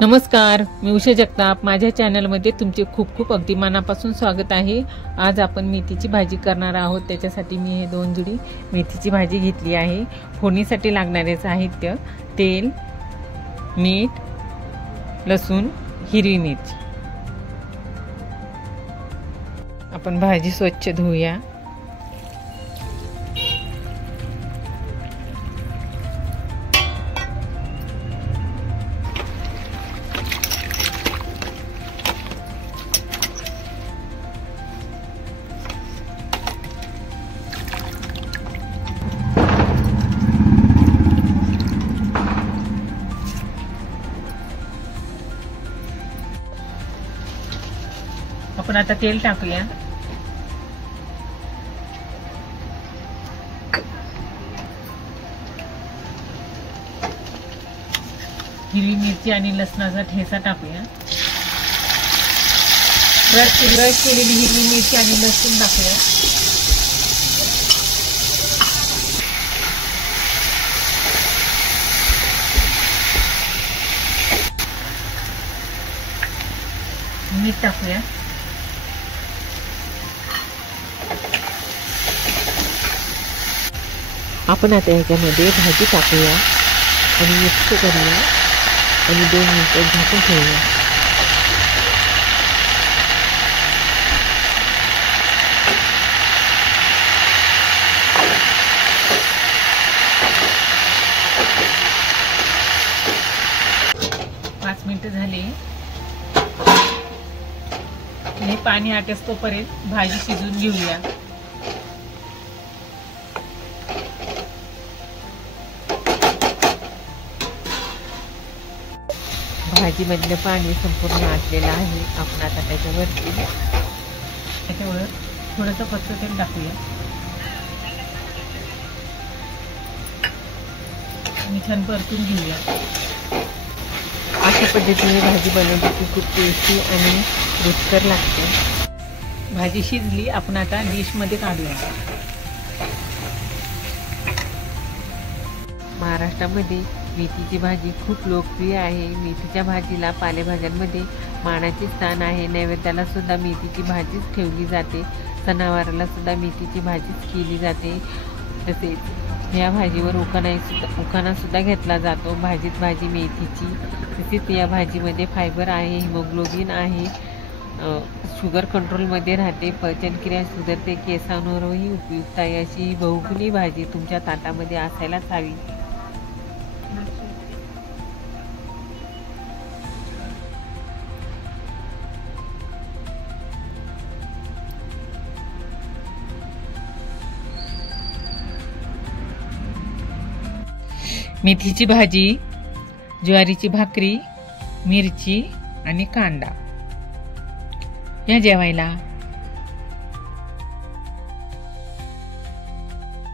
नमस्कार, मी उषा जगताप। माझ्या चॅनलमध्ये तुमचे खूप खूप अगदी मनापासून स्वागत आहे। आज आपण मेथीची भाजी करणार आहोत। त्याच्यासाठी मी हे 2 जुडी मेथीची भाजी घेतली आहे। फोडणीसाठी लागणारे साहित्य: तेल, मीठ, लसूण, हिरवी मिरची। आपण भाजी स्वच्छ धुवूया। आपण आता तेल टाकूया। हिरवी मिरची आणि लसणाचा ठेचा टाकूया। क्रश केलेली हिरवी मिरची आणि लसूण टाकूया। मीठ टाकूया। आपण आता याच्यामध्ये भाजी टाकूया आणि मिक्स करूया आणि 2 मिनिटं झाकून ठेवूया। पाच मिनिटं झाले। हे पाणी आटेस तोपर्यंत भाजी शिजवून घेऊया। भाजी मधलं पाणी संपूर्ण आटलेलं आहे। आपण आता त्याच्यावर थोडंसं कच्चं तेल टाकूया आणि छान परतून घेऊया। अशा पद्धतीने भाजी बनवली की खूप टेस्टी आणि रुचकर लागते। भाजी शिजली, आपण आता डिशमध्ये काढूया। महाराष्ट्रामध्ये मेथीची भाजी खूप लोकप्रिय आहे। मेथीच्या भाजीला पालेभाज्यांमध्ये मानाचे स्थान आहे। नैवेद्याला सुद्धा मेथीची भाजीच ठेवली जाते। सणावाराला सुद्धा मेथीची भाजीच केली जाते। तसेच या भाजीवर उखाणा सुद्धा घेतला जातो। भाजीत भाजी मेथीची। तसेच या भाजीमध्ये फायबर आहे, हिमोग्लोबिन आहे, शुगर कंट्रोलमध्ये राहते, पचनक्रिया सुधारते, केसांवरही उपयुक्त आहे। अशी बहुगुणी भाजी तुमच्या ताटामध्ये असायलाच हवी। मेथीची भाजी, ज्वारीची भाकरी, मिरची आणि कांदा या जेवायला